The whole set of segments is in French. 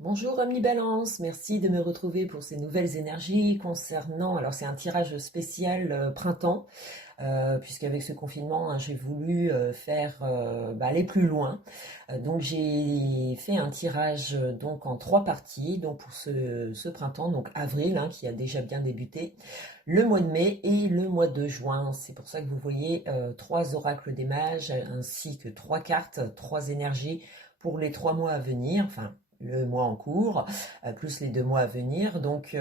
Bonjour Ami Balance, merci de me retrouver pour ces nouvelles énergies concernant, alors c'est un tirage spécial printemps, puisqu'avec ce confinement j'ai voulu aller plus loin. Donc j'ai fait un tirage donc en trois parties, donc pour ce printemps, donc avril qui a déjà bien débuté, le mois de mai et le mois de juin. C'est pour ça que vous voyez trois oracles des mages ainsi que trois cartes, trois énergies pour les 3 mois à venir, enfin le mois en cours, plus les 2 mois à venir. Donc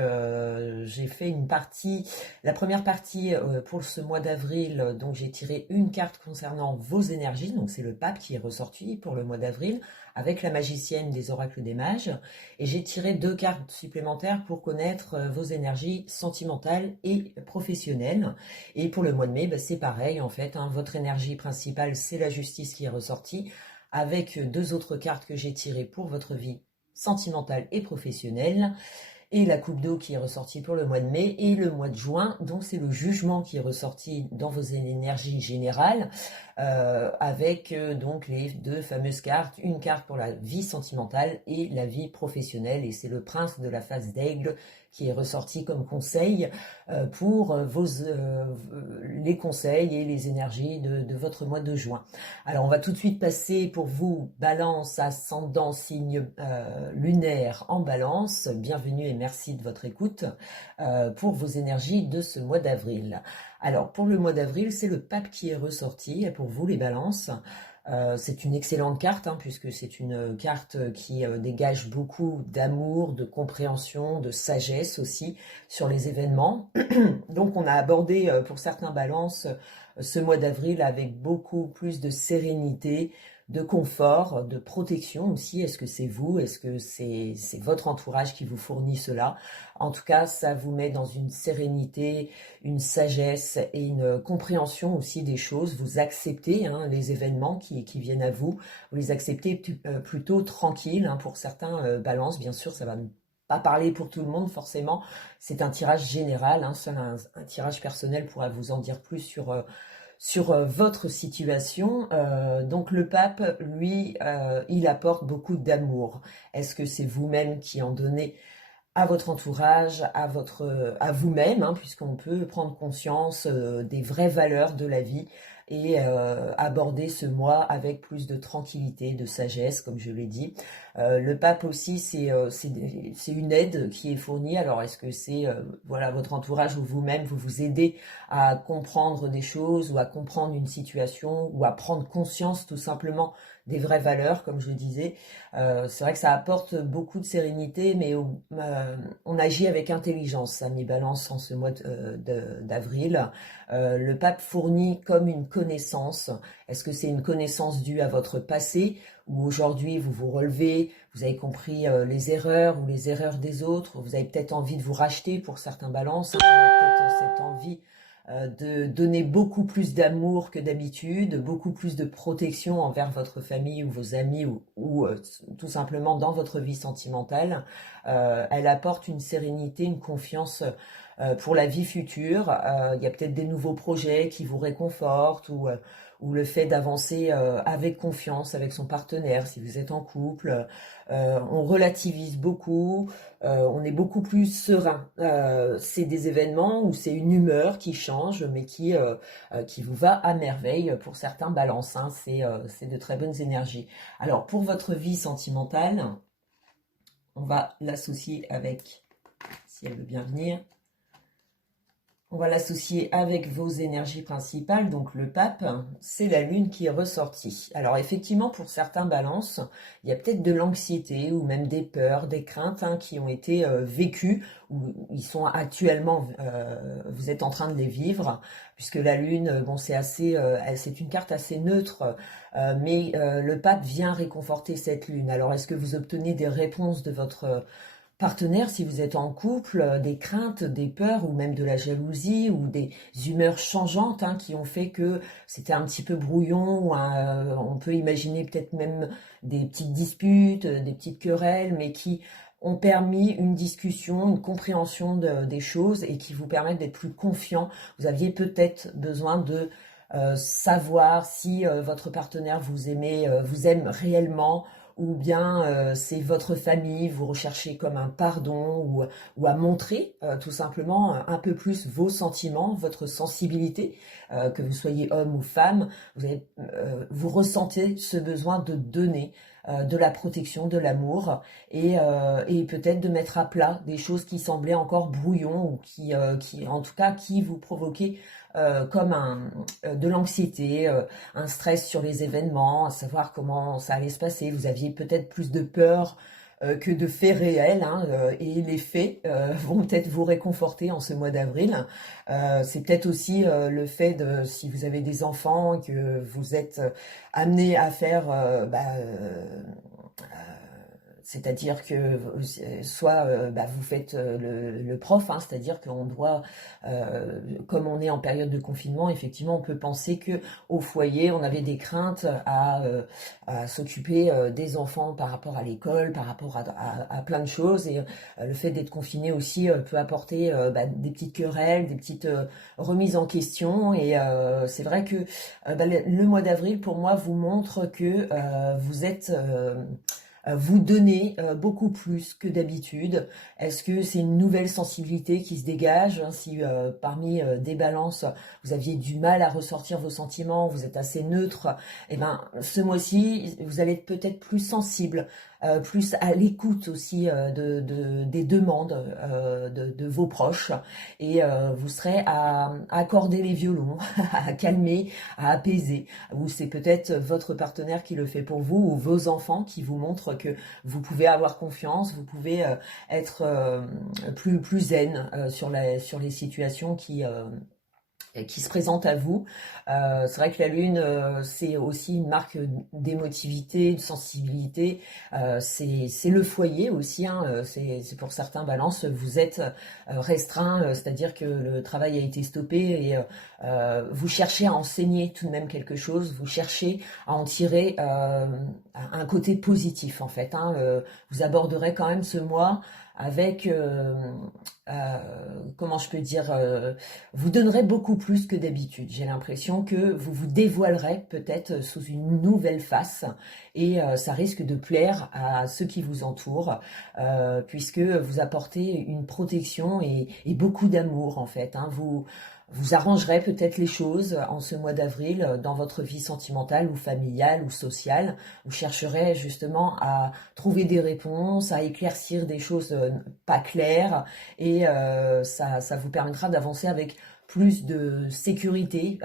j'ai fait une partie, la première partie pour ce mois d'avril, donc j'ai tiré une carte concernant vos énergies, donc c'est le pape qui est ressorti pour le mois d'avril, avec la magicienne des oracles des mages, et j'ai tiré 2 cartes supplémentaires pour connaître vos énergies sentimentales et professionnelles. Et pour le mois de mai, c'est pareil en fait, votre énergie principale c'est la justice qui est ressortie, avec 2 autres cartes que j'ai tirées pour votre vie sentimentale et professionnelle, et la coupe d'eau qui est ressortie pour le mois de mai et le mois de juin. Donc c'est le jugement qui est ressorti dans vos énergies générales, avec donc les 2 fameuses cartes, une carte pour la vie sentimentale et la vie professionnelle, et c'est le prince de la face d'aigle qui est ressorti comme conseil pour les conseils et les énergies de votre mois de juin. Alors on va tout de suite passer pour vous, Balance, ascendant, signe lunaire en Balance. Bienvenue et merci de votre écoute pour vos énergies de ce mois d'avril. Alors pour le mois d'avril, c'est le pape qui est ressorti, et pour vous les Balances. C'est une excellente carte, puisque c'est une carte qui dégage beaucoup d'amour, de compréhension, de sagesse aussi sur les événements. Donc on a abordé pour certains balances ce mois d'avril avec beaucoup plus de sérénité, de confort, de protection aussi. Est-ce que c'est vous? Est-ce que c'est votre entourage qui vous fournit cela? En tout cas, ça vous met dans une sérénité, une sagesse et une compréhension aussi des choses. Vous acceptez les événements qui viennent à vous. Vous les acceptez plutôt tranquilles. Pour certains balances, bien sûr, ça va pas parler pour tout le monde forcément. C'est un tirage général. Seul un tirage personnel pourra vous en dire plus sur votre situation. Donc le pape, lui, il apporte beaucoup d'amour. Est-ce que c'est vous-même qui en donnez à votre entourage, à vous-même, puisqu'on peut prendre conscience des vraies valeurs de la vie et aborder ce mois avec plus de tranquillité, de sagesse, comme je l'ai dit. Le pape aussi, c'est une aide qui est fournie. Alors, est-ce que c'est voilà, votre entourage ou vous-même, vous vous aidez à comprendre des choses ou à comprendre une situation ou à prendre conscience tout simplement des vraies valeurs, comme je le disais. C'est vrai que ça apporte beaucoup de sérénité, mais on agit avec intelligence, ça mes balances en ce mois d'avril. Le pape fournit comme une connaissance. Est-ce que c'est une connaissance due à votre passé, ou aujourd'hui vous vous relevez, vous avez compris les erreurs ou les erreurs des autres, vous avez peut-être envie de vous racheter pour certains balances, vous avez peut-être cette envie de donner beaucoup plus d'amour que d'habitude, beaucoup plus de protection envers votre famille ou vos amis, ou tout simplement dans votre vie sentimentale. Elle apporte une sérénité, une confiance pour la vie future. Il y a peut-être des nouveaux projets qui vous réconfortent, ou le fait d'avancer avec confiance avec son partenaire si vous êtes en couple. On relativise beaucoup, on est beaucoup plus serein. C'est des événements où c'est une humeur qui change, mais qui vous va à merveille pour certains balances. C'est de très bonnes énergies. Alors pour votre vie sentimentale, on va l'associer avec, si elle veut bien venir, on va l'associer avec vos énergies principales. Donc le pape, c'est la lune qui est ressortie. Alors effectivement, pour certains balances, il y a peut-être de l'anxiété ou même des peurs, des craintes qui ont été vécues, ou ils sont actuellement, vous êtes en train de les vivre, puisque la lune, bon, c'est une carte assez neutre, mais le pape vient réconforter cette lune. Alors est-ce que vous obtenez des réponses de votre partenaire, si vous êtes en couple, des craintes, des peurs ou même de la jalousie ou des humeurs changeantes qui ont fait que c'était un petit peu brouillon, ou on peut imaginer peut-être même des petites disputes, des petites querelles, mais qui ont permis une discussion, une compréhension des choses et qui vous permettent d'être plus confiant. Vous aviez peut-être besoin de savoir si votre partenaire vous aime réellement, ou bien c'est votre famille, vous recherchez comme un pardon ou à montrer tout simplement un peu plus vos sentiments, votre sensibilité, que vous soyez homme ou femme, vous ressentez ce besoin de donner de la protection, de l'amour et peut-être de mettre à plat des choses qui semblaient encore brouillons ou qui en tout cas, qui vous provoquaient comme de l'anxiété, un stress sur les événements, à savoir comment ça allait se passer. Vous aviez peut-être plus de peur que de faits réels, hein, et les faits vont peut-être vous réconforter en ce mois d'avril. C'est peut-être aussi le fait de, si vous avez des enfants, que vous êtes amené à faire c'est-à-dire que soit vous faites le prof, hein, c'est-à-dire qu'on doit, comme on est en période de confinement, effectivement, on peut penser que au foyer, on avait des craintes à s'occuper des enfants par rapport à l'école, par rapport à plein de choses, et le fait d'être confiné aussi peut apporter des petites querelles, des petites remises en question, et c'est vrai que le mois d'avril, pour moi, vous montre que vous êtes vous donnez beaucoup plus que d'habitude. Est-ce que c'est une nouvelle sensibilité qui se dégage, hein, si parmi des balances, vous aviez du mal à ressortir vos sentiments, vous êtes assez neutre, et ben ce mois-ci, vous allez être peut-être plus sensible, plus à l'écoute aussi des demandes de vos proches, et vous serez à accorder les violons, à calmer, à apaiser, ou c'est peut-être votre partenaire qui le fait pour vous, ou vos enfants qui vous montrent que vous pouvez avoir confiance, vous pouvez être plus zen sur les situations qui se présente à vous. C'est vrai que la Lune, c'est aussi une marque d'émotivité, de sensibilité. C'est le foyer aussi, hein. C'est pour certains balances, vous êtes restreint, c'est-à-dire que le travail a été stoppé et vous cherchez à enseigner tout de même quelque chose, vous cherchez à en tirer un côté positif en fait, hein. Vous aborderez quand même ce mois avec, comment je peux dire, vous donnerez beaucoup plus que d'habitude. J'ai l'impression que vous vous dévoilerez peut-être sous une nouvelle face et ça risque de plaire à ceux qui vous entourent, puisque vous apportez une protection et beaucoup d'amour en fait, hein. Vous arrangerez peut-être les choses en ce mois d'avril dans votre vie sentimentale ou familiale ou sociale. Vous chercherez justement à trouver des réponses, à éclaircir des choses pas claires, et ça vous permettra d'avancer avec plus de sécurité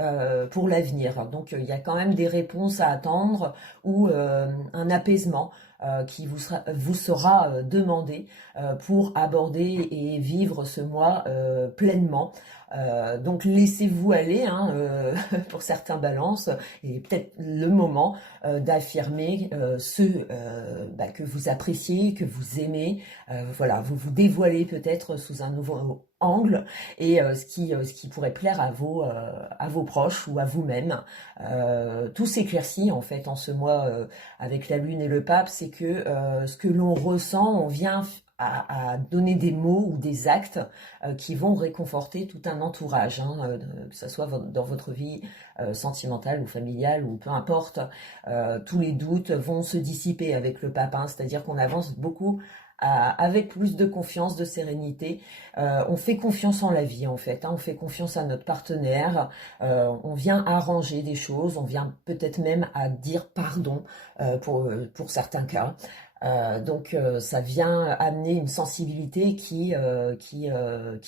pour l'avenir. Donc il y a quand même des réponses à attendre ou un apaisement qui vous sera demandé pour aborder et vivre ce mois pleinement. Donc laissez-vous aller, hein, pour certains balances, et peut-être le moment d'affirmer ceux que vous appréciez, que vous aimez. Voilà, vous vous dévoilez peut-être sous un nouveau angle, et ce qui pourrait plaire à vos proches ou à vous-même. Tout s'éclaircit en fait en ce mois avec la Lune et le Pape, c'est que ce que l'on ressent, on vient à donner des mots ou des actes qui vont réconforter tout un entourage, hein, que ce soit dans votre vie sentimentale ou familiale ou peu importe. Tous les doutes vont se dissiper avec le Pape, hein, c'est-à-dire qu'on avance beaucoup avec plus de confiance, de sérénité. On fait confiance en la vie en fait, hein, on fait confiance à notre partenaire, on vient arranger des choses, on vient peut-être même à dire pardon pour certains cas. Donc ça vient amener une sensibilité qui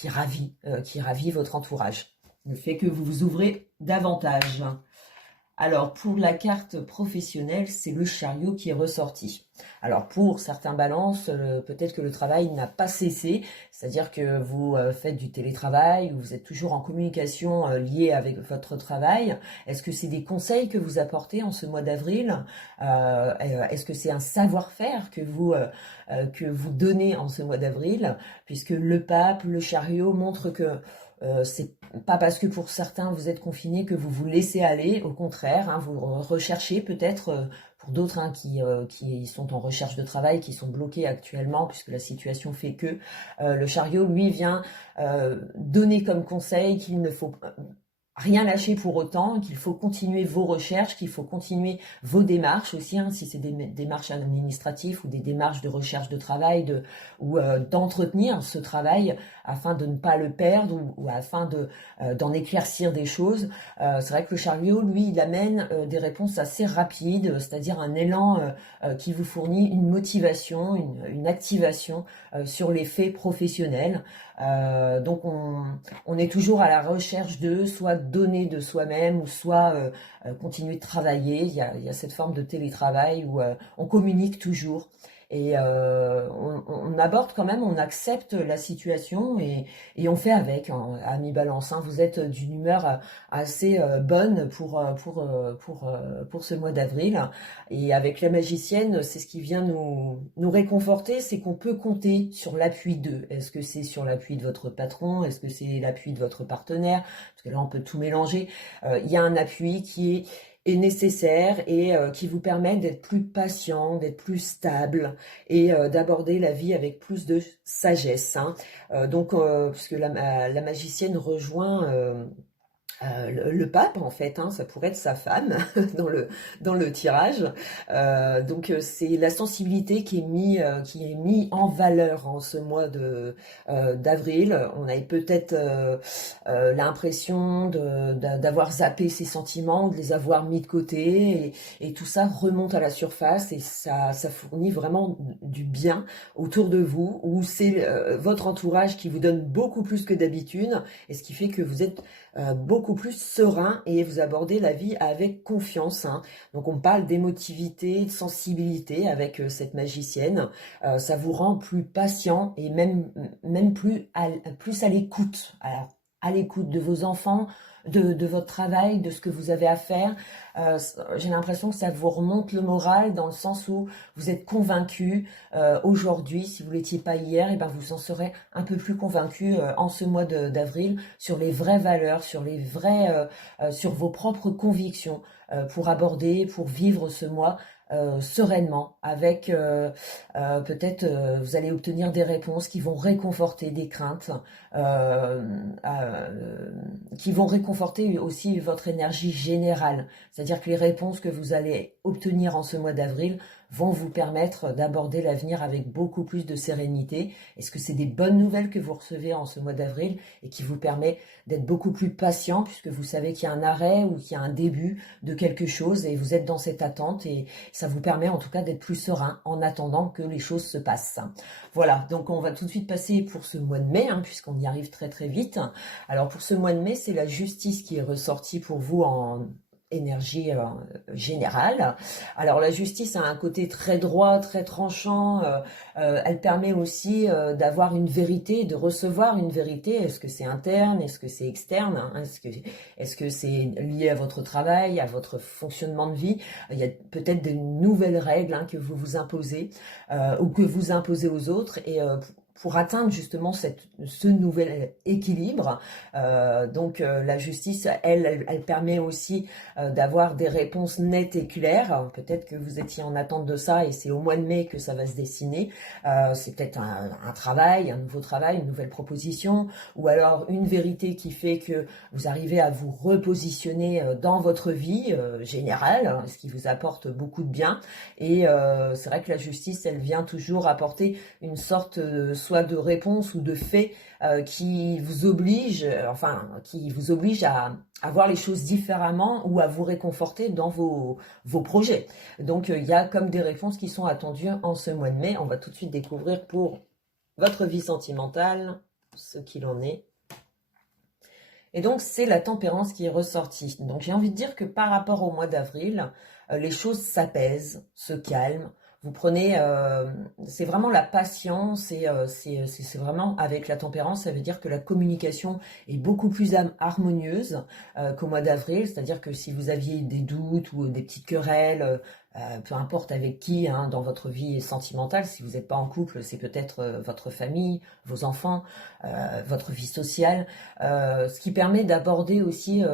ravit votre entourage. Le fait que vous vous ouvrez davantage. Alors, pour la carte professionnelle, c'est le chariot qui est ressorti. Alors, pour certains balances, peut-être que le travail n'a pas cessé, c'est-à-dire que vous faites du télétravail, ou vous êtes toujours en communication liée avec votre travail. Est-ce que c'est des conseils que vous apportez en ce mois d'avril? Est-ce que c'est un savoir-faire que vous donnez en ce mois d'avril? Puisque le pape, le chariot montrent que c'est pas parce que pour certains vous êtes confinés que vous vous laissez aller, au contraire, hein, vous recherchez peut-être pour d'autres, hein, qui sont en recherche de travail, qui sont bloqués actuellement puisque la situation fait que le chariot lui vient donner comme conseil qu'il ne faut rien lâcher pour autant, qu'il faut continuer vos recherches, qu'il faut continuer vos démarches aussi, hein, si c'est des démarches administratives ou des démarches de recherche de travail, ou d'entretenir ce travail afin de ne pas le perdre ou afin d'en éclaircir des choses. C'est vrai que le chariot, lui, il amène des réponses assez rapides, c'est-à-dire un élan qui vous fournit une motivation, une activation sur les faits professionnels. Donc on est toujours à la recherche de soit donner de soi-même ou soit continuer de travailler. Il y a cette forme de télétravail où on communique toujours. Et on aborde quand même, on accepte la situation et on fait avec, hein, à mi-balance. Hein. Vous êtes d'une humeur assez bonne pour ce mois d'avril. Et avec la magicienne, c'est ce qui vient nous réconforter, c'est qu'on peut compter sur l'appui d'eux. Est-ce que c'est sur l'appui de votre patron? Est-ce que c'est l'appui de votre partenaire? Parce que là, on peut tout mélanger. Il y a un appui qui est nécessaire et qui vous permet d'être plus patient, d'être plus stable et d'aborder la vie avec plus de sagesse. Hein. Puisque la magicienne rejoint le pape en fait, hein, ça pourrait être sa femme dans le tirage. C'est la sensibilité qui est mis en valeur en ce mois d'avril. On avait peut-être l'impression d'avoir zappé ses sentiments, de les avoir mis de côté, et tout ça remonte à la surface et ça fournit vraiment du bien autour de vous, où c'est votre entourage qui vous donne beaucoup plus que d'habitude, et ce qui fait que vous êtes beaucoup plus serein et vous abordez la vie avec confiance. Hein. Donc on parle d'émotivité, de sensibilité avec cette magicienne. Ça vous rend plus patient et même plus à l'écoute. Alors, à l'écoute de vos enfants, de votre travail, de ce que vous avez à faire. J'ai l'impression que ça vous remonte le moral dans le sens où vous êtes convaincu aujourd'hui, si vous l'étiez pas hier, et ben vous en serez un peu plus convaincu en ce mois d'avril sur les vraies valeurs, sur vos propres convictions pour vivre ce mois sereinement, avec peut-être vous allez obtenir des réponses qui vont réconforter des craintes, qui vont réconforter aussi votre énergie générale. C'est-à-dire que les réponses que vous allez obtenir en ce mois d'avril vont vous permettre d'aborder l'avenir avec beaucoup plus de sérénité. Est-ce que c'est des bonnes nouvelles que vous recevez en ce mois d'avril et qui vous permet d'être beaucoup plus patient puisque vous savez qu'il y a un arrêt ou qu'il y a un début de quelque chose et vous êtes dans cette attente et ça vous permet en tout cas d'être plus serein en attendant que les choses se passent. Voilà, donc on va tout de suite passer pour ce mois de mai, hein, puisqu'on y arrive très très vite. Alors pour ce mois de mai, c'est la justice qui est ressortie pour vous en énergie générale. Alors la justice a un côté très droit, très tranchant. Elle permet aussi d'avoir une vérité, de recevoir une vérité. Est-ce que c'est interne? Est-ce que c'est externe? Hein? Est-ce que c'est lié à votre travail, à votre fonctionnement de vie? Il y a peut-être de nouvelles règles, hein, que vous vous imposez ou que vous imposez aux autres et pour atteindre justement ce nouvel équilibre. La justice, elle permet aussi d'avoir des réponses nettes et claires. Peut-être que vous étiez en attente de ça et c'est au mois de mai que ça va se dessiner. C'est peut-être un travail, un nouveau travail, une nouvelle proposition, ou alors une vérité qui fait que vous arrivez à vous repositionner dans votre vie générale, ce qui vous apporte beaucoup de bien. Et c'est vrai que la justice, elle vient toujours apporter une sorte soit de réponse ou de fait qui vous oblige à voir les choses différemment ou à vous réconforter dans vos projets. Donc il y a comme des réponses qui sont attendues en ce mois de mai. On va tout de suite découvrir pour votre vie sentimentale ce qu'il en est. Et donc c'est la tempérance qui est ressortie. Donc j'ai envie de dire que par rapport au mois d'avril, les choses s'apaisent, se calment. Vous prenez, c'est vraiment la patience et c'est vraiment avec la tempérance, ça veut dire que la communication est beaucoup plus harmonieuse qu'au mois d'avril. C'est-à-dire que si vous aviez des doutes ou des petites querelles, peu importe avec qui, hein, dans votre vie sentimentale, si vous n'êtes pas en couple, c'est peut-être votre famille, vos enfants, votre vie sociale, ce qui permet d'aborder aussi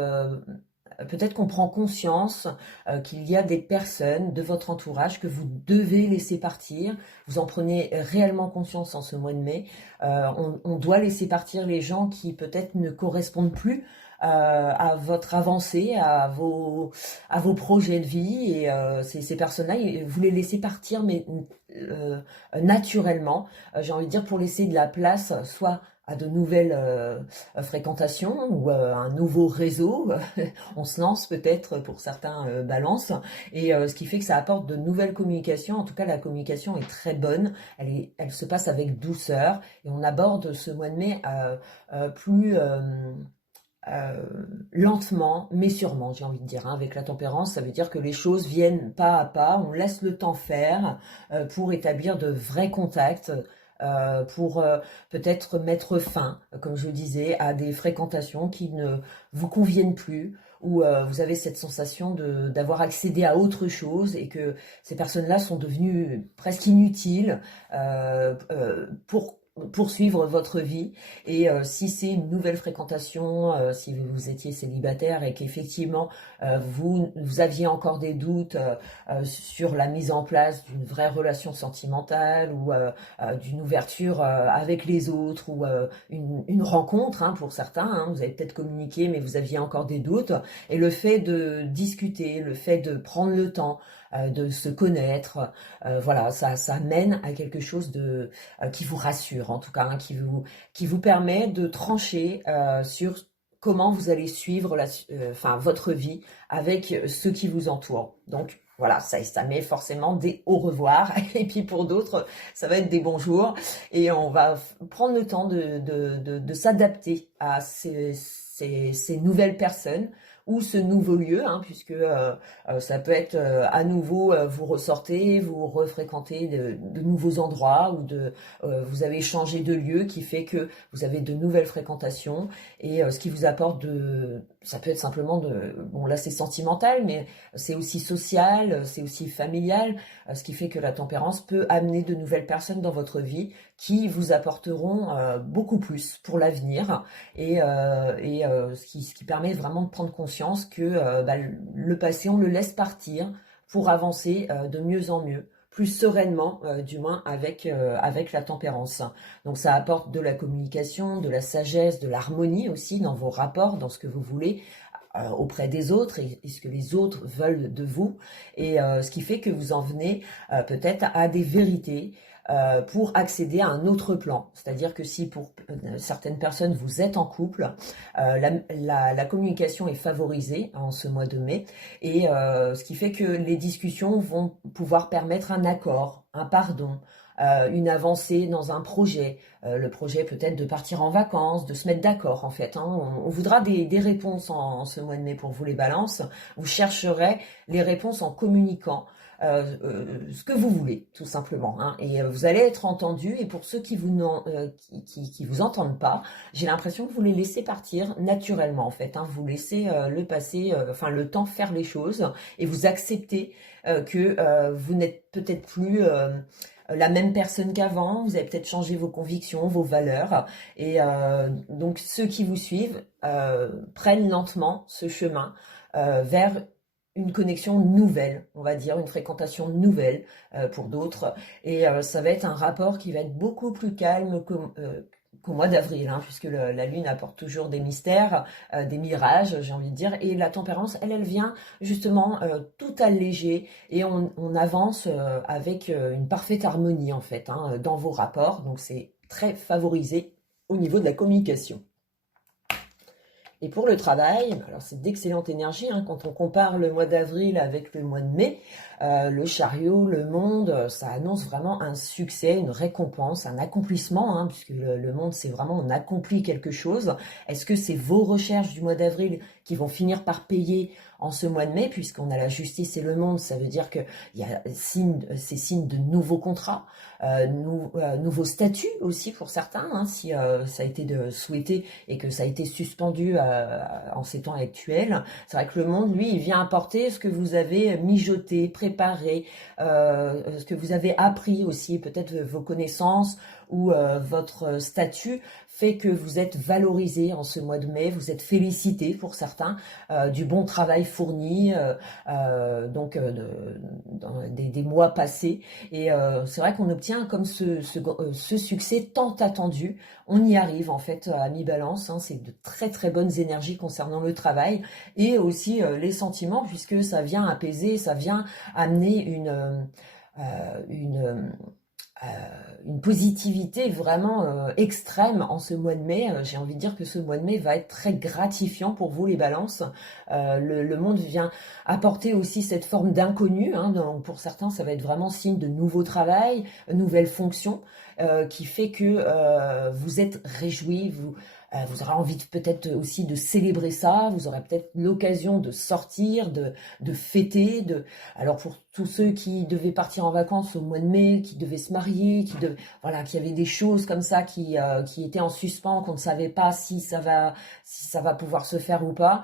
peut-être qu'on prend conscience qu'il y a des personnes de votre entourage que vous devez laisser partir. Vous en prenez réellement conscience en ce mois de mai. On doit laisser partir les gens qui peut-être ne correspondent plus à votre avancée, à vos projets de vie. Et ces personnes-là, vous les laissez partir, mais naturellement, j'ai envie de dire, pour laisser de la place, soit à de nouvelles fréquentations ou un nouveau réseau. On se lance peut-être pour certains balances. Et ce qui fait que ça apporte de nouvelles communications. En tout cas, la communication est très bonne. Elle se passe avec douceur. Et on aborde ce mois de mai plus euh, lentement, mais sûrement, j'ai envie de dire. Hein. Avec la tempérance, ça veut dire que les choses viennent pas à pas, on laisse le temps faire pour établir de vrais contacts, pour peut-être mettre fin, comme je disais, à des fréquentations qui ne vous conviennent plus, où vous avez cette sensation d'avoir accédé à autre chose et que ces personnes-là sont devenues presque inutiles pour poursuivre votre vie. Et si c'est une nouvelle fréquentation, si vous étiez célibataire et qu'effectivement vous aviez encore des doutes sur la mise en place d'une vraie relation sentimentale ou d'une ouverture avec les autres ou une rencontre, hein, pour certains, hein, vous avez peut-être communiqué mais vous aviez encore des doutes, et le fait de discuter, le fait de prendre le temps de se connaître, voilà, ça mène à quelque chose de qui vous rassure, en tout cas, hein, qui vous permet de trancher sur comment vous allez suivre enfin, votre vie avec ceux qui vous entourent. Donc voilà, ça met forcément des au revoir, et puis pour d'autres, ça va être des bonjours, et on va prendre le temps de s'adapter à ces nouvelles personnes ou ce nouveau lieu, hein, puisque ça peut être à nouveau, vous ressortez, vous refréquentez de nouveaux endroits, ou vous avez changé de lieu qui fait que vous avez de nouvelles fréquentations, et ce qui vous apporte ça peut être simplement bon là c'est sentimental, mais c'est aussi social, c'est aussi familial, ce qui fait que la tempérance peut amener de nouvelles personnes dans votre vie qui vous apporteront beaucoup plus pour l'avenir, et ce qui permet vraiment de prendre conscience que le passé, on le laisse partir pour avancer de mieux en mieux, plus sereinement, du moins avec la tempérance. Donc ça apporte de la communication, de la sagesse, de l'harmonie aussi dans vos rapports, dans ce que vous voulez auprès des autres, et ce que les autres veulent de vous, et ce qui fait que vous en venez peut-être à des vérités pour accéder à un autre plan. C'est-à-dire que si pour certaines personnes vous êtes en couple, la communication est favorisée en ce mois de mai, et ce qui fait que les discussions vont pouvoir permettre un accord, un pardon, une avancée dans un projet, le projet peut-être de partir en vacances, de se mettre d'accord en fait. Hein. On voudra des réponses en ce mois de mai pour vous les balances. Vous chercherez les réponses en communiquant ce que vous voulez, tout simplement. Hein. Et vous allez être entendu. Et pour ceux qui vous entendent pas, j'ai l'impression que vous les laissez partir naturellement en fait. Hein. Vous laissez le passé, enfin le temps faire les choses, et vous acceptez que vous n'êtes peut-être plus la même personne qu'avant, vous avez peut-être changé vos convictions, vos valeurs, et donc ceux qui vous suivent prennent lentement ce chemin vers une connexion nouvelle, on va dire, une fréquentation nouvelle pour d'autres, et ça va être un rapport qui va être beaucoup plus calme qu'au mois d'avril, hein, puisque la lune apporte toujours des mystères, des mirages, j'ai envie de dire, et la tempérance, elle vient justement tout alléger, et on avance avec une parfaite harmonie en fait, hein, dans vos rapports, donc c'est très favorisé au niveau de la communication. Et pour le travail, alors c'est d'excellente énergie, hein, quand on compare le mois d'avril avec le mois de mai, le chariot, le monde, ça annonce vraiment un succès, une récompense, un accomplissement, hein, puisque le monde, c'est vraiment on accomplit quelque chose. Est-ce que c'est vos recherches du mois d'avril qui vont finir par payer en ce mois de mai, puisqu'on a la justice et le monde, ça veut dire qu'il y a ces signes de nouveaux contrats, nouveaux statuts aussi pour certains, hein, si ça a été souhaité et que ça a été suspendu en ces temps actuels. C'est vrai que le monde, lui, il vient apporter ce que vous avez mijoté, préparé, ce que vous avez appris aussi, peut-être vos connaissances ou votre statut fait que vous êtes valorisé en ce mois de mai, vous êtes félicité pour certains du bon travail fourni dans des mois passés. Et c'est vrai qu'on obtient comme ce succès tant attendu. On y arrive en fait à mi-balance, hein, c'est de très très bonnes énergies concernant le travail et aussi les sentiments puisque ça vient apaiser, ça vient amener une euh, une positivité vraiment extrême en ce mois de mai. J'ai envie de dire que ce mois de mai va être très gratifiant pour vous les balances. Le monde vient apporter aussi cette forme d'inconnu. Hein, donc pour certains, ça va être vraiment signe de nouveau travail, nouvelle fonction, qui fait que vous êtes réjouis, vous aurez envie peut-être aussi de célébrer ça, vous aurez peut-être l'occasion de sortir, de fêter. Alors pour tous ceux qui devaient partir en vacances au mois de mai, qui devaient se marier, voilà, qui avaient des choses comme ça qui étaient en suspens, qu'on ne savait pas si ça va pouvoir se faire ou pas.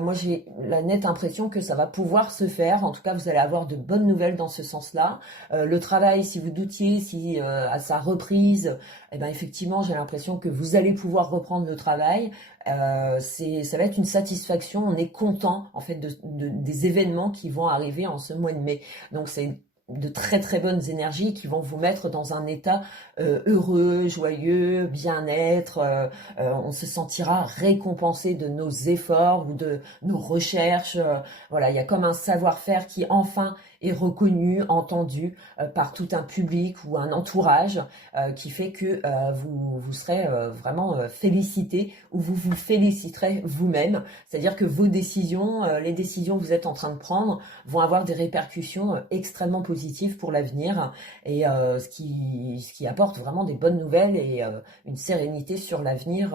Moi j'ai la nette impression que ça va pouvoir se faire. En tout cas, vous allez avoir de bonnes nouvelles dans ce sens-là. Le travail, si vous doutiez, si à sa reprise, eh ben effectivement, j'ai l'impression que vous allez pouvoir reprendre le travail. Ça va être une satisfaction. On est content en fait des événements qui vont arriver en ce mois de mai. Donc c'est de très très bonnes énergies qui vont vous mettre dans un état heureux, joyeux, bien-être. On se sentira récompensé de nos efforts ou de nos recherches. Voilà, il y a comme un savoir-faire qui enfin est reconnu, entendu par tout un public ou un entourage qui fait que vous serez vraiment félicité ou vous vous féliciterez vous-même. C'est-à-dire que vos décisions, les décisions que vous êtes en train de prendre vont avoir des répercussions extrêmement positives pour l'avenir et ce qui apporte vraiment des bonnes nouvelles et une sérénité sur l'avenir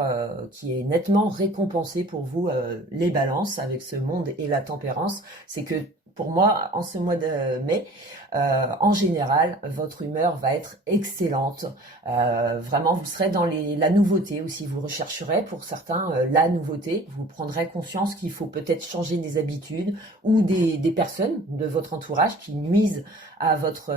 qui est nettement récompensée pour vous les balances avec ce monde et la tempérance. C'est que pour moi, en ce mois de mai, en général, votre humeur va être excellente. Vraiment, vous serez dans la nouveauté aussi. Vous rechercherez pour certains la nouveauté. Vous prendrez conscience qu'il faut peut-être changer des habitudes ou des personnes de votre entourage qui nuisent à votre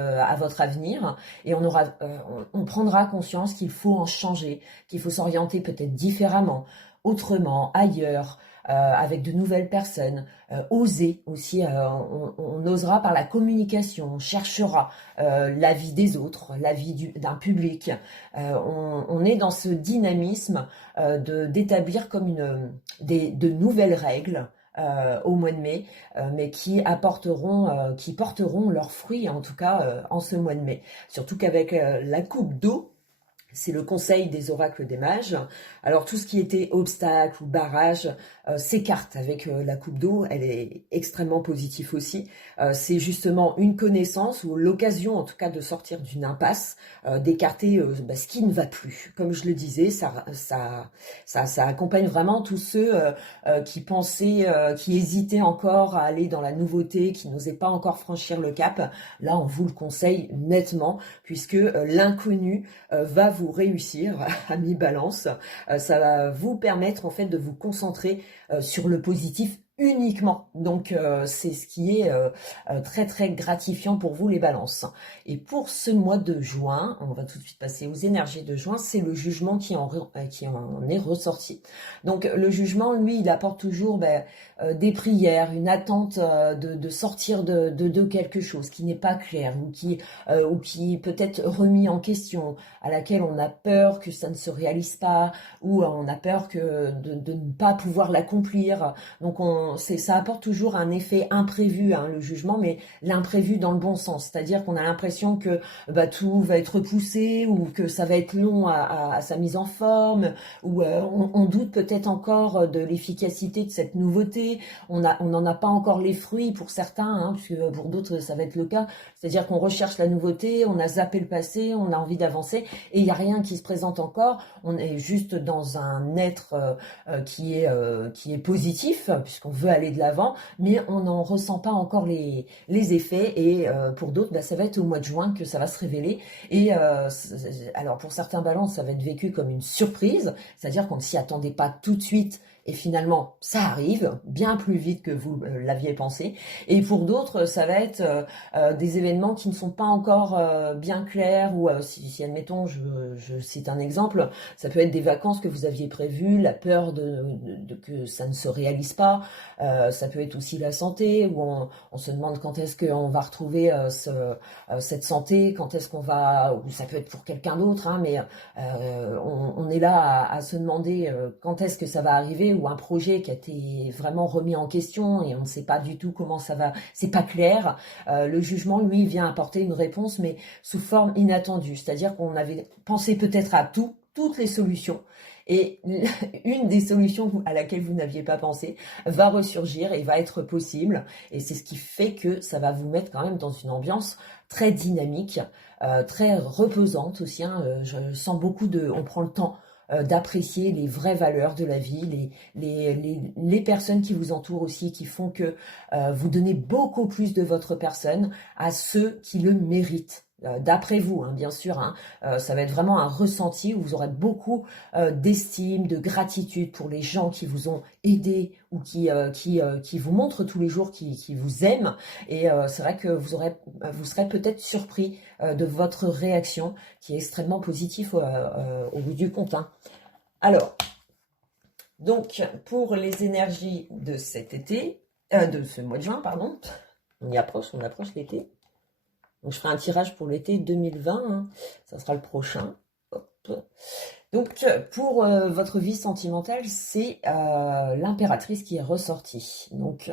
avenir. Et on prendra conscience qu'il faut en changer, qu'il faut s'orienter peut-être différemment, autrement, ailleurs. Avec de nouvelles personnes, oser aussi, on osera par la communication, on cherchera l'avis des autres, l'avis d'un public. On est dans ce dynamisme d'établir comme de nouvelles règles au mois de mai, mais qui porteront leurs fruits en tout cas en ce mois de mai. Surtout qu'avec la coupe d'eau, c'est le conseil des oracles des mages. Alors tout ce qui était obstacle ou barrage s'écarte avec la coupe d'eau. Elle est extrêmement positive aussi. C'est justement une connaissance ou l'occasion en tout cas de sortir d'une impasse, d'écarter ce qui ne va plus. Comme je le disais, ça accompagne vraiment tous ceux qui pensaient, qui hésitaient encore à aller dans la nouveauté, qui n'osaient pas encore franchir le cap. Là, on vous le conseille nettement puisque l'inconnu va vous réussir à mi-balance. Ça va vous permettre en fait de vous concentrer sur le positif uniquement. Donc c'est ce qui est très très gratifiant pour vous les balances. Et pour ce mois de juin, on va tout de suite passer aux énergies de juin, c'est le jugement qui en est ressorti. Donc le jugement, lui, il apporte toujours des prières, une attente de sortir de quelque chose qui n'est pas clair ou qui peut être remis en question, à laquelle on a peur que ça ne se réalise pas ou on a peur de ne pas pouvoir l'accomplir. Donc ça apporte toujours un effet imprévu, hein, le jugement, mais l'imprévu dans le bon sens. C'est-à-dire qu'on a l'impression que tout va être repoussé ou que ça va être long à sa mise en forme, ou on doute peut-être encore de l'efficacité de cette nouveauté. On n'en a pas encore les fruits pour certains, hein, puisque pour d'autres ça va être le cas. C'est-à-dire qu'on recherche la nouveauté, on a zappé le passé, on a envie d'avancer et il n'y a rien qui se présente encore. On est juste dans un être qui est positif puisqu'on veut aller de l'avant, mais on n'en ressent pas encore les effets et pour d'autres, ça va être au mois de juin que ça va se révéler et alors pour certains balances, ça va être vécu comme une surprise, c'est-à-dire qu'on ne s'y attendait pas tout de suite et finalement ça arrive bien plus vite que vous l'aviez pensé. Et pour d'autres, ça va être des événements qui ne sont pas encore bien clairs, ou si admettons, je cite un exemple, ça peut être des vacances que vous aviez prévues, la peur de que ça ne se réalise pas, ça peut être aussi la santé, où on se demande quand est-ce qu'on va retrouver cette santé, quand est-ce qu'on va, ou ça peut être pour quelqu'un d'autre, hein, mais on est là à se demander quand est-ce que ça va arriver, ou un projet qui a été vraiment remis en question et on ne sait pas du tout comment ça va, c'est pas clair. Le jugement, lui, vient apporter une réponse, mais sous forme inattendue, c'est-à-dire qu'on avait pensé peut-être à toutes les solutions, et une des solutions à laquelle vous n'aviez pas pensé va ressurgir et va être possible, et c'est ce qui fait que ça va vous mettre quand même dans une ambiance très dynamique, très reposante aussi, hein. Je sens beaucoup on prend le temps d'apprécier les vraies valeurs de la vie, les personnes qui vous entourent aussi, qui font que vous donnez beaucoup plus de votre personne à ceux qui le méritent. D'après vous, hein, bien sûr, hein, ça va être vraiment un ressenti où vous aurez beaucoup d'estime, de gratitude pour les gens qui vous ont aidé, ou qui vous montrent tous les jours, qui vous aiment. Et c'est vrai que vous serez peut-être surpris de votre réaction, qui est extrêmement positive au bout du compte, hein. Alors, donc, pour les énergies de cet été, de ce mois de juin, pardon, on approche l'été. Donc, je ferai un tirage pour l'été 2020, hein. Ça sera le prochain. Hop. Donc, pour votre vie sentimentale, c'est l'impératrice qui est ressortie. Donc,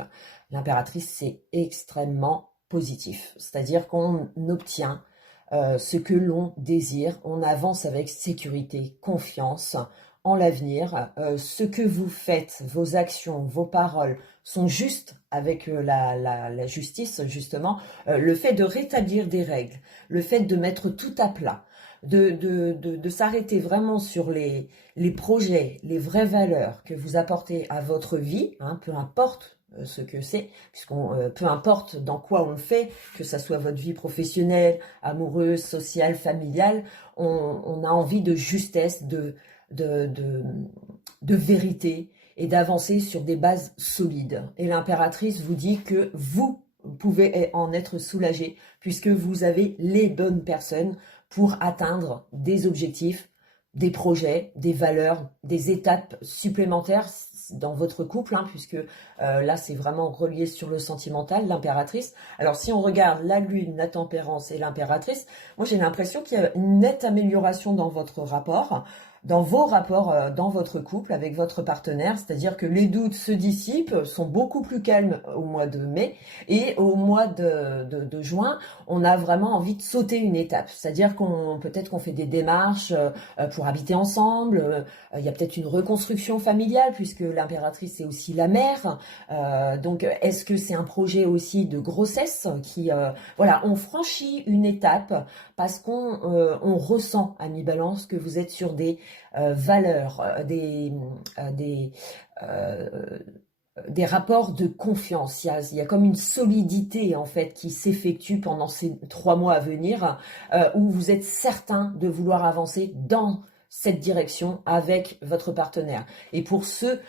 l'impératrice, c'est extrêmement positif. C'est-à-dire qu'on obtient ce que l'on désire. On avance avec sécurité, confiance en l'avenir. Ce que vous faites, vos actions, vos paroles sont justes avec la justice, justement. Le fait de rétablir des règles, le fait de mettre tout à plat, de s'arrêter vraiment sur les projets, les vraies valeurs que vous apportez à votre vie, hein, peu importe ce que c'est, peu importe dans quoi on le fait, que ça soit votre vie professionnelle, amoureuse, sociale, familiale, on a envie de justesse, de vérité, et d'avancer sur des bases solides. Et l'impératrice vous dit que vous pouvez en être soulagé, puisque vous avez les bonnes personnes pour atteindre des objectifs, des projets, des valeurs, des étapes supplémentaires dans votre couple, hein, puisque là c'est vraiment relié sur le sentimental, l'impératrice. Alors si on regarde la lune, la tempérance et l'impératrice, moi j'ai l'impression qu'il y a une nette amélioration dans votre rapport, dans vos rapports, dans votre couple avec votre partenaire, c'est-à-dire que les doutes se dissipent, sont beaucoup plus calmes au mois de mai, et au mois de juin, on a vraiment envie de sauter une étape, c'est-à-dire peut-être qu'on fait des démarches pour habiter ensemble, il y a peut-être une reconstruction familiale, puisque l'impératrice c'est aussi la mère, donc est-ce que c'est un projet aussi de grossesse qui, voilà, on franchit une étape parce qu'on ressent à mi-balance que vous êtes sur des valeurs, des rapports de confiance. Il y a comme une solidité en fait qui s'effectue pendant ces 3 mois à venir, où vous êtes certain de vouloir avancer dans cette direction avec votre partenaire. Et pour ceux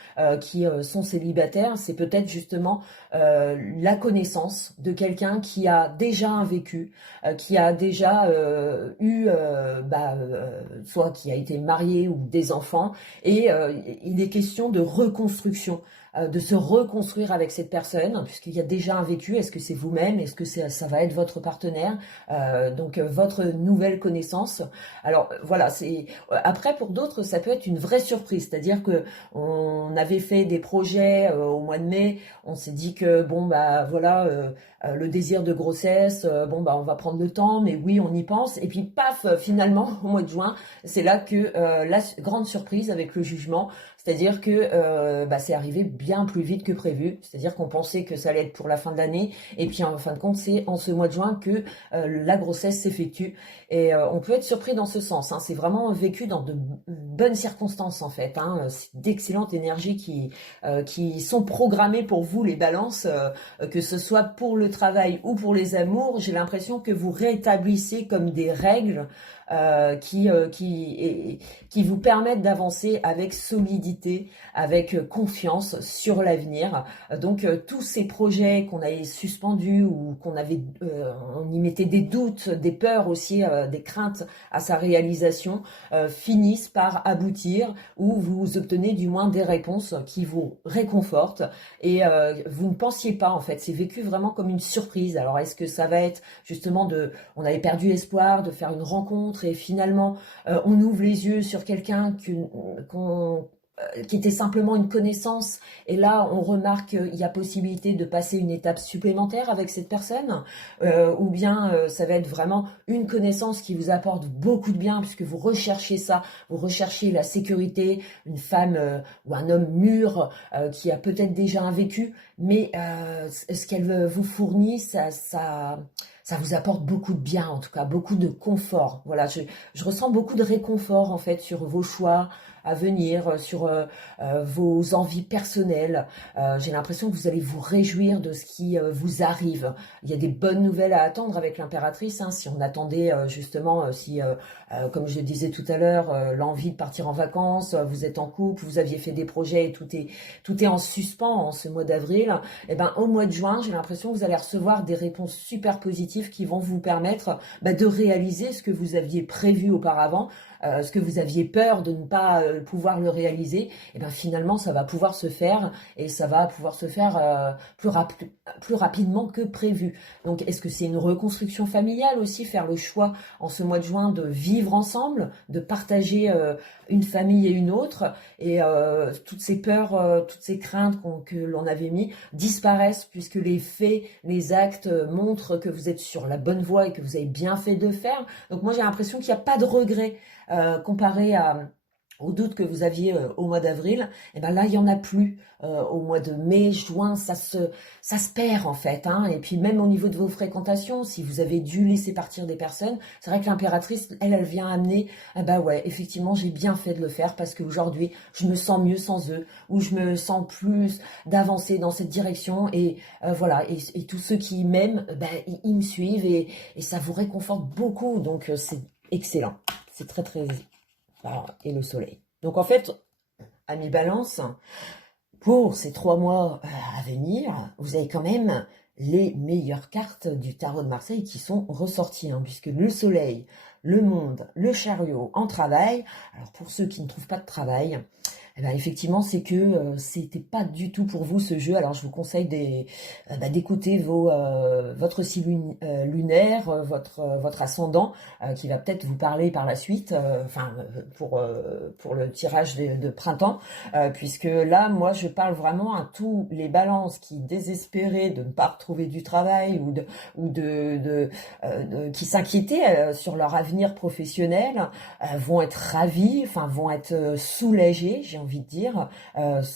qui sont célibataires, c'est peut-être justement la connaissance de quelqu'un qui a déjà un vécu, qui a déjà soit qui a été marié ou des enfants, et il est question de reconstruction, de se reconstruire avec cette personne, puisqu'il y a déjà un vécu. Est-ce que c'est vous-même? Est-ce que ça va être votre partenaire? Donc votre nouvelle connaissance. Alors voilà, après pour d'autres ça peut être une vraie surprise, c'est-à-dire que on avait fait des projets au mois de mai, on s'est dit que bon bah voilà, le désir de grossesse, bon bah on va prendre le temps, mais oui on y pense, et puis paf, finalement au mois de juin, c'est là que la grande surprise avec le jugement. C'est-à-dire que c'est arrivé bien plus vite que prévu. C'est-à-dire qu'on pensait que ça allait être pour la fin de l'année. Et puis en fin de compte, c'est en ce mois de juin que la grossesse s'effectue. Et on peut être surpris dans ce sens, hein. C'est vraiment vécu dans de bonnes circonstances en fait, hein. C'est d'excellentes énergies qui sont programmées pour vous, les balances, que ce soit pour le travail ou pour les amours. J'ai l'impression que vous rétablissez comme des règles qui vous permettent d'avancer avec solidité, avec confiance sur l'avenir. Donc tous ces projets qu'on avait suspendus ou on y mettait des doutes, des peurs aussi, des craintes à sa réalisation, finissent par aboutir, ou vous obtenez du moins des réponses qui vous réconfortent, et vous ne pensiez pas, en fait, c'est vécu vraiment comme une surprise. Alors est-ce que ça va être justement on avait perdu espoir de faire une rencontre et finalement on ouvre les yeux sur quelqu'un qui était simplement une connaissance, et là on remarque qu'il y a possibilité de passer une étape supplémentaire avec cette personne, ou bien ça va être vraiment une connaissance qui vous apporte beaucoup de bien puisque vous recherchez ça, vous recherchez la sécurité, une femme ou un homme mûr qui a peut-être déjà un vécu, mais ce qu'elle vous fournit, ça vous apporte beaucoup de bien, en tout cas beaucoup de confort. Voilà, je ressens beaucoup de réconfort en fait sur vos choix à venir, sur vos envies personnelles. J'ai l'impression que vous allez vous réjouir de ce qui vous arrive. Il y a des bonnes nouvelles à attendre avec l'impératrice, hein, si on attendait justement, comme je disais tout à l'heure, l'envie de partir en vacances, vous êtes en couple, vous aviez fait des projets et tout est en suspens en ce mois d'avril. Et ben au mois de juin, j'ai l'impression que vous allez recevoir des réponses super positives qui vont vous permettre de réaliser ce que vous aviez prévu auparavant, ce que vous aviez peur de ne pas pouvoir le réaliser. Et ben finalement ça va pouvoir se faire, et ça va pouvoir se faire plus rapidement que prévu. Donc est-ce que c'est une reconstruction familiale aussi, faire le choix en ce mois de juin de vivre ensemble, de partager une famille et une autre, et toutes ces peurs, toutes ces craintes que l'on avait mis disparaissent, puisque les faits, les actes montrent que vous êtes sur la bonne voie et que vous avez bien fait de le faire. Donc moi j'ai l'impression qu'il n'y a pas de regret comparé aux doutes que vous aviez au mois d'avril. Et ben là il y en a plus. Au mois de mai, juin, ça se perd en fait, hein. Et puis même au niveau de vos fréquentations, si vous avez dû laisser partir des personnes, c'est vrai que l'impératrice, elle vient amener, ah bah ouais, effectivement, j'ai bien fait de le faire parce qu'aujourd'hui, je me sens mieux sans eux, ou je me sens plus d'avancer dans cette direction, et voilà, et tous ceux qui m'aiment, ils me suivent, et ça vous réconforte beaucoup, donc c'est excellent, c'est très très, voilà, et le soleil. Donc en fait, amis Balance, pour ces 3 mois à venir, vous avez quand même les meilleures cartes du tarot de Marseille qui sont ressorties, hein, puisque le soleil, le monde, le chariot en travail. Alors pour ceux qui ne trouvent pas de travail, eh ben effectivement, c'est que c'était pas du tout pour vous ce jeu. Alors je vous conseille d'écouter votre signe lunaire, votre ascendant, qui va peut-être vous parler par la suite, pour le tirage de printemps, puisque là, moi, je parle vraiment à tous les balances qui, désespérés de ne pas retrouver du travail, qui s'inquiétaient sur leur avenir professionnel, vont être ravis, enfin vont être soulagés, j'ai envie de dire,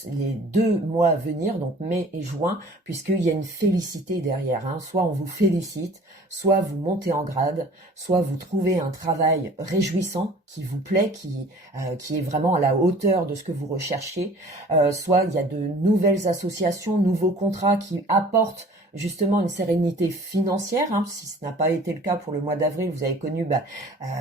les 2 mois à venir, donc mai et juin, puisqu'il y a une félicité derrière, hein. Soit on vous félicite, soit vous montez en grade, soit vous trouvez un travail réjouissant qui vous plaît, qui est vraiment à la hauteur de ce que vous recherchiez, soit il y a de nouvelles associations, nouveaux contrats qui apportent justement une sérénité financière, hein. Si ce n'a pas été le cas pour le mois d'avril, vous avez connu,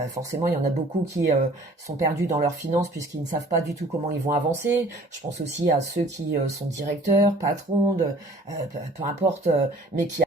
forcément il y en a beaucoup qui sont perdus dans leurs finances puisqu'ils ne savent pas du tout comment ils vont avancer. Je pense aussi à ceux qui sont directeurs, patrons, peu importe, mais qui